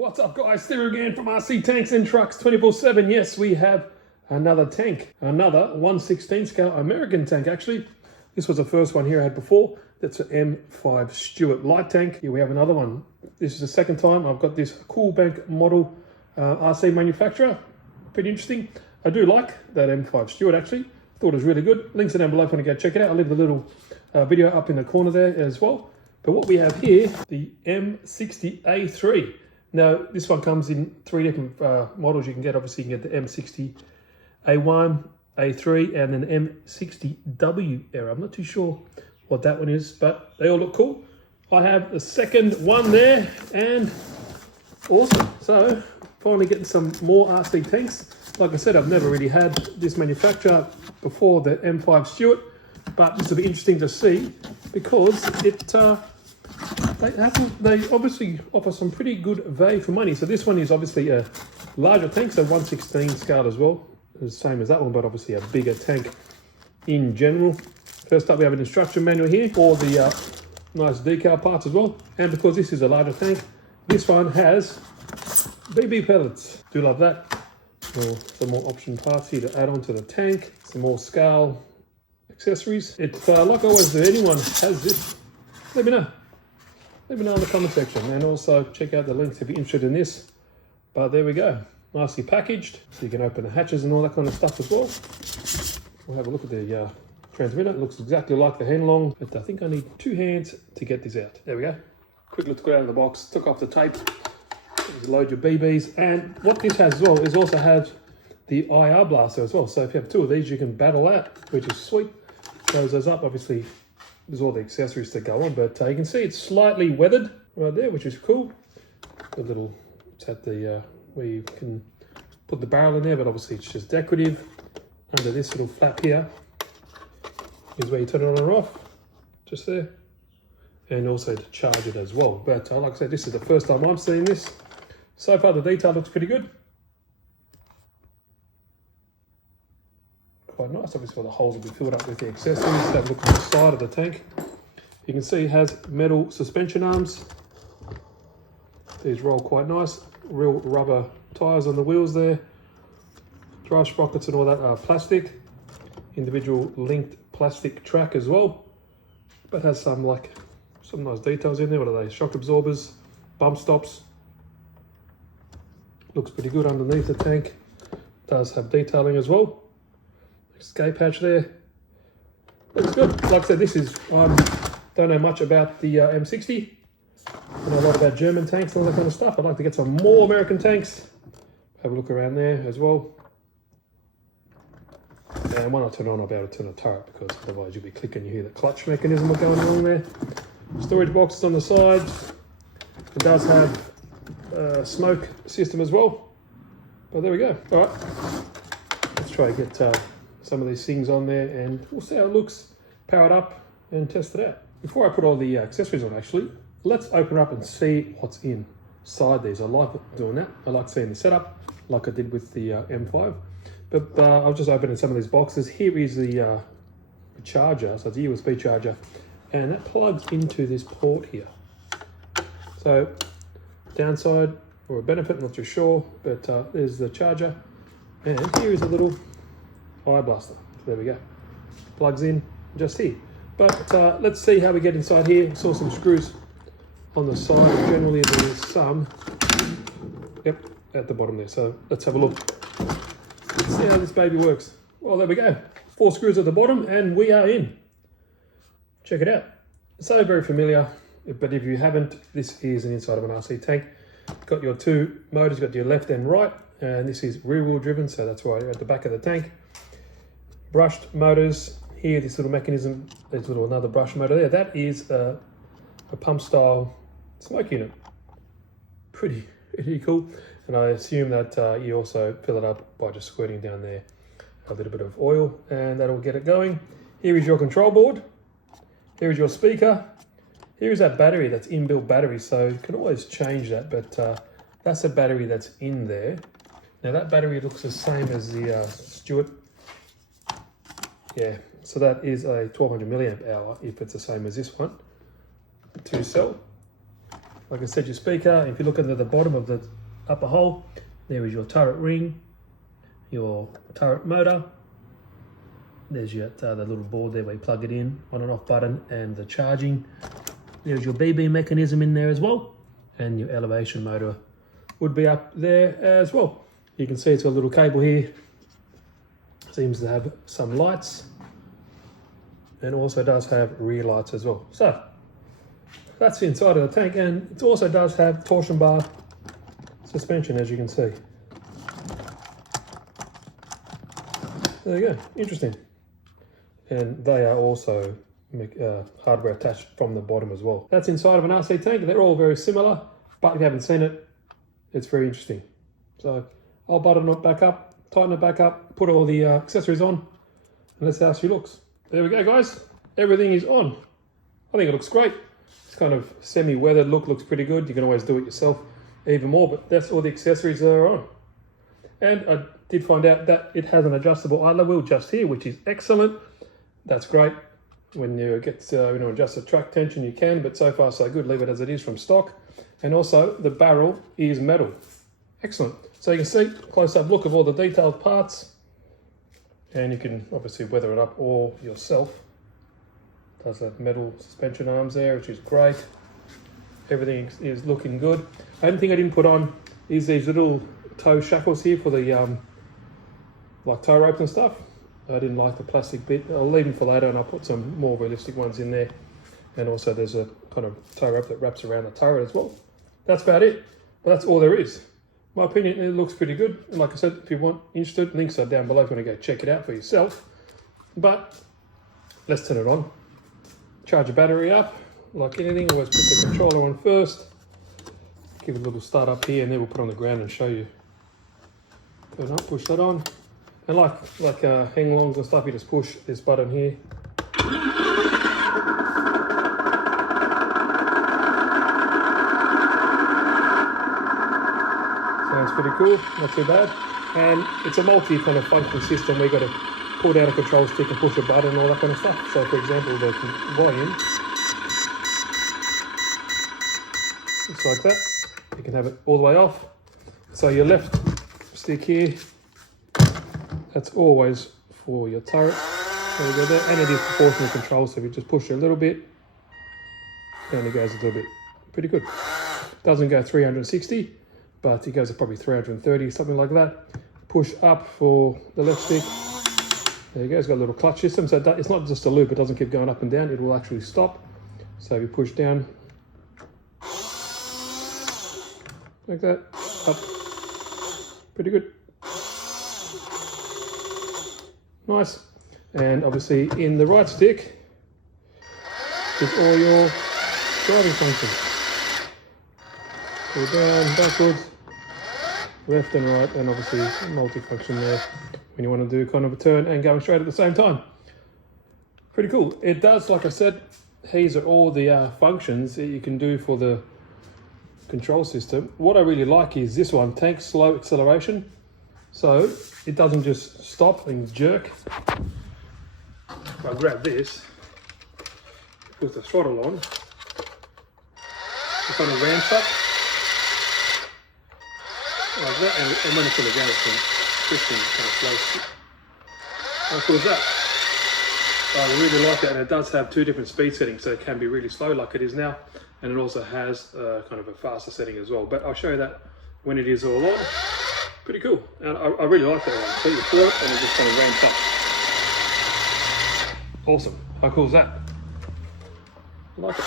What's up guys, Theo again from RC Tanks and Trucks 24/7. Yes, we have another tank, another 1/16 scale American tank actually. This was the first one here I had before. That's an M5 Stewart light tank. Here we have another one. This is the second time I've got this Cool Bank model RC manufacturer. Pretty interesting. I do like that M5 Stewart actually. Thought it was really good. Links are down below if you want to go check it out. I'll leave the little video up in the corner there as well. But what we have here, the M60A3. Now, this one comes in three different models you can get. Obviously, you can get the M60A1, A3, and an M60W era. I'm not too sure what that one is, but they all look cool. I have the second one there, and awesome. So, finally getting some more RC tanks. Like I said, I've never really had this manufacturer before, the M5 Stewart, but this will be interesting to see because they obviously offer some pretty good value for money. So this one is obviously a larger tank, so 1/16 scale as well, the same as that one, but obviously a bigger tank in general. First up, we have an instruction manual here for the nice decal parts as well. And because this is a larger tank, this one has BB pellets. Do love that. Or some more option parts here to add on to the tank. Some more scale accessories. It's like I always do, anyone has this, let me know. Let me know in the comment section, and also check out the links if you're interested in this. But there we go, nicely packaged, so you can open the hatches and all that kind of stuff as well. We'll have a look at the transmitter. It looks exactly like the Henlong, but I think I need two hands to get this out. There we go. Quickly took it out of the box, took off the tape. Load your BBs, and what this has as well is also have the IR blaster as well. So if you have two of these, you can battle that, which is sweet. Close those up. Obviously, there's all the accessories to go on, but you can see it's slightly weathered right there, which is cool. A little, it's at the where you can put the barrel in there, but obviously it's just decorative. Under this little flap here is where you turn it on and off, just there, and also to charge it as well. But like I said, this is the first time I'm seeing this. So far, the detail looks pretty good. Quite nice. Obviously, all the holes will be filled up with the accessories. Have a look at the side of the tank. You can see it has metal suspension arms. These roll quite nice. Real rubber tires on the wheels there. Drive sprockets and all that are plastic. Individual linked plastic track as well. But has some nice details in there. What are they? Shock absorbers, bump stops. Looks pretty good underneath the tank. Does have detailing as well. Escape hatch there. Looks good. Like I said, this is, don't know much about the M60. I know a lot about German tanks and all that kind of stuff. I'd like to get some more American tanks. Have a look around there as well. And when I turn it on, I'll be able to turn the turret because otherwise you'll be clicking, you hear the clutch mechanism going along there. Storage boxes on the side. It does have a smoke system as well. But there we go. All right, let's try to get some of these things on there and we'll see how it looks, power it up and test it out. Before I put all the accessories on actually, let's open up and see what's inside these. I like doing that. I like seeing the setup like I did with the M5. But I'll just open in some of these boxes. Here is the charger, so it's a USB charger, and that plugs into this port here. So downside or a benefit, I'm not too sure, but there's the charger, and here is a little eye blaster. So there we go, plugs in just here. But let's see how we get inside here. Saw some screws on the side. Generally there's some, yep, at the bottom there. So let's have a look. Let's see how this baby works. Well, there we go. 4 screws at the bottom and we are in. Check it out. So very familiar, but if you haven't, this is an inside of an RC tank. Got your 2 motors, got your left and right, and this is rear wheel driven, so that's why you're at the back of the tank. Brushed motors here, this little mechanism, there's another brush motor there. That is a pump style smoke unit. Pretty cool. And I assume that you also fill it up by just squirting down there a little bit of oil, and that'll get it going. Here is your control board. Here is your speaker. Here is that battery, that's inbuilt battery, so you can always change that, but that's the battery that's in there. Now that battery looks the same as the Stewart. Yeah, so that is a 1200 milliamp hour if it's the same as this one. 2 cell. like I said, your speaker. If you look at the bottom of the upper hole, there is your turret ring, your turret motor. There's your the little board there where you plug it in, on and off button, and the charging. There's your BB mechanism in there as well, and your elevation motor would be up there as well. You can see it's got a little cable here. Seems to have some lights, and also does have rear lights as well. So that's the inside of the tank, and it also does have torsion bar suspension, as you can see. There you go, interesting. And they are also hardware attached from the bottom as well. That's inside of an RC tank. They're all very similar, but if you haven't seen it, it's very interesting. So I'll button it back up, tighten it back up, put all the accessories on, and that's how she looks. There we go, guys. Everything is on. I think it looks great. It's kind of semi-weathered look, looks pretty good. You can always do it yourself even more, but that's all the accessories that are on. And I did find out that it has an adjustable idler wheel just here, which is excellent. That's great. When you get to adjust the track tension, you can, but so far so good. Leave it as it is from stock. And also the barrel is metal. Excellent. So you can see close-up look of all the detailed parts, and you can obviously weather it up all yourself. Does have metal suspension arms there, which is great. Everything is looking good. The only thing I didn't put on is these little toe shackles here for the like toe ropes and stuff. I didn't like the plastic bit. I'll leave them for later, and I'll put some more realistic ones in there. And also there's a kind of toe rope that wraps around the turret as well. That's about it, but that's all there is. My opinion, it looks pretty good. And like I said, if you want interested, links are down below if you want to go check it out for yourself. But let's turn it on. Charge the battery up. Like anything, always put the controller on first. Give it a little start up here, and then we'll put it on the ground and show you. Turn up, push that on. And like hang-longs and stuff, you just push this button here. Sounds pretty cool, not too bad. And it's a multi kind of function system. We've got to pull down a control stick and push a button and all that kind of stuff. So for example, the volume, just like that. You can have it all the way off. So your left stick here, that's always for your turret. There we go there. And it is proportional control, so if you just push it a little bit, down it goes a little bit. Pretty good. Doesn't go 360, but it goes to probably 330, something like that. Push up for the left stick. There you go, it's got a little clutch system, so it's not just a loop, it doesn't keep going up and down, it will actually stop. So if you push down, like that, up. Pretty good. Nice. And obviously in the right stick is all your driving functions. Go down, backwards, left and right, and obviously multi-function there when you want to do kind of a turn and going straight at the same time. Pretty cool. It does, like I said, these are all the functions that you can do for the control system. What I really like is this one, tank slow acceleration. So it doesn't just stop and jerk. If I grab this, put the throttle on, it kind of ramps up like that, and when it's on the ground, it's twisting kind of slow. How cool is that? I really like it, and it does have two different speed settings, so it can be really slow like it is now, and it also has kind of a faster setting as well. But I'll show you that when it is all on. Pretty cool, and I really like that one. So you pull it, and it just kind of ramps up. Awesome. How cool is that? I like it.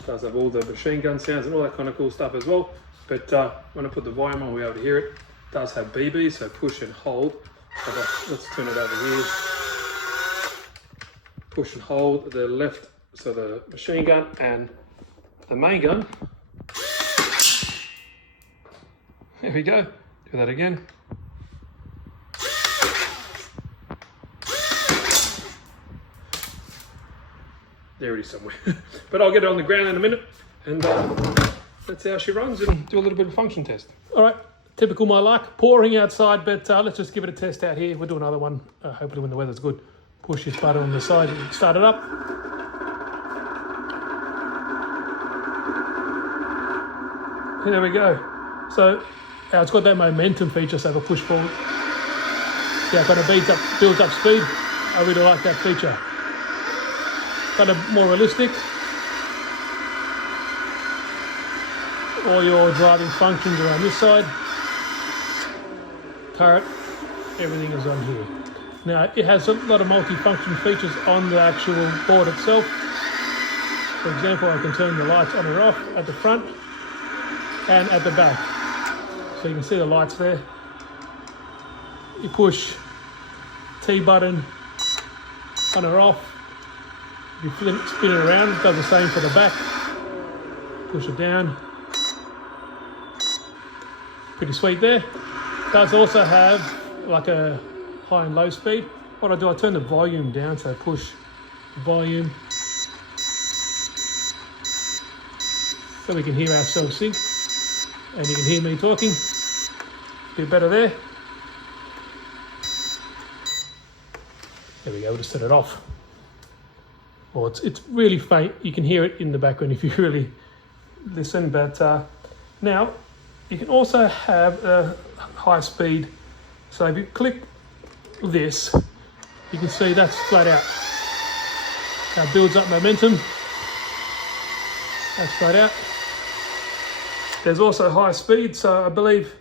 It does have all the machine gun sounds and all that kind of cool stuff as well. But when I put the volume on, we'll be able to hear it. It does have BB, so push and hold. Let's turn it over here. Push and hold the left, so the machine gun and the main gun. There we go. Do that again. There it is somewhere. But I'll get it on the ground in a minute, and that's how she runs, and do a little bit of function test. All right, typical my luck, pouring outside, but let's just give it a test out here. We'll do another one, hopefully when the weather's good. Push this button on the side and start it up. there we go. So it's got that momentum feature, so if I push forward, yeah, it kind of builds up speed. I really like that feature. Kind of more realistic. All your driving functions are on this side. Turret, everything is on here. Now it has a lot of multi-function features on the actual board itself. For example, I can turn the lights on or off at the front and at the back. So you can see the lights there. You push T button on or off. You spin it around, it does the same for the back. Push it down. Pretty sweet there. It does also have like a high and low speed. What I do, I turn the volume down, so I push the volume so we can hear ourselves sync, and you can hear me talking. A bit better there. There we go, we'll just set it off. Well, it's really faint. You can hear it in the background if you really listen, but now you can also have a high speed. So if you click this, you can see that's flat out. Now builds up momentum. That's flat out. There's also high speed, so I believe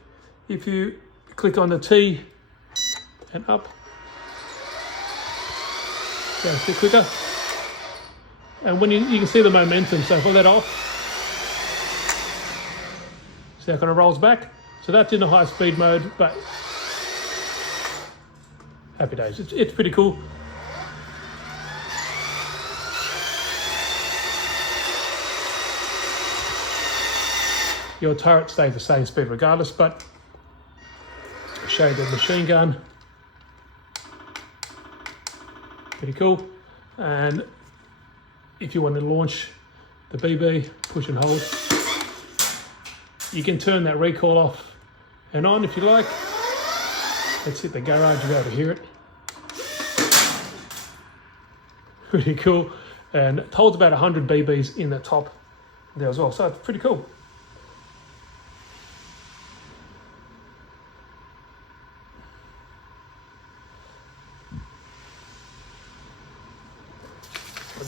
if you click on the T and up, goes a bit quicker. And when you can see the momentum, so if I let off, see how it kind of rolls back. So that's in the high speed mode, but happy days. It's pretty cool. Your turret stays the same speed regardless, but I'll show you the machine gun. Pretty cool. And if you want to launch the BB, push and hold. You can turn that recoil off and on if you like. Let's hit the garage, you'll be able to hear it. Pretty cool. And it holds about 100 BBs in the top there as well, so it's pretty cool.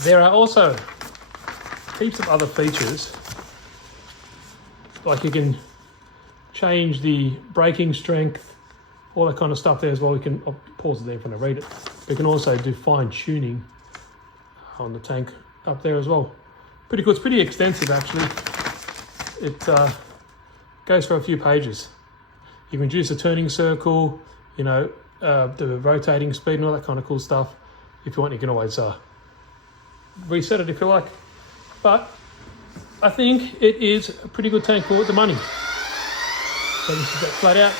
There are also heaps of other features, like you can change the braking strength, all that kind of stuff there as well. I'll pause it there if I want to read it. You can also do fine tuning on the tank up there as well. Pretty cool. It's pretty extensive actually. It goes for a few pages. You can reduce the turning circle, you know, the rotating speed and all that kind of cool stuff. If you want, you can always reset it if you like. But I think it is a pretty good tank for the money. So this is that flat out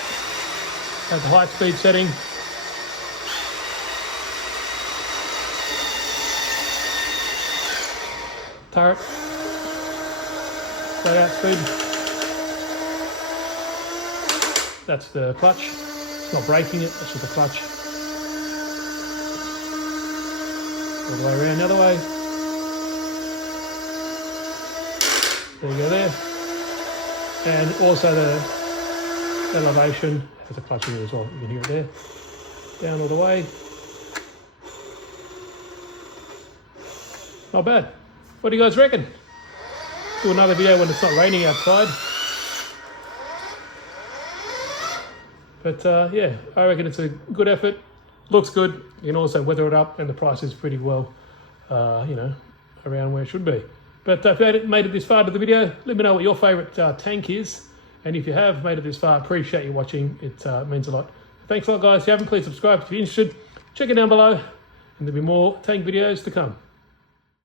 at the high speed setting. Turret, flat out speed. That's the clutch. It's not braking it, that's just the clutch. All the way around the other way. There you go there. And also the elevation has a clutch in it as well. You can hear it there. Down all the way. Not bad. What do you guys reckon? Do another video when it's not raining outside. But yeah, I reckon it's a good effort. Looks good. You can also weather it up, and the price is pretty well, you know, around where it should be. But if you made it this far to the video, let me know what your favourite tank is. And if you have made it this far, appreciate you watching. It means a lot. Thanks a lot, guys. If you haven't, please subscribe if you're interested. Check it down below, and there'll be more tank videos to come.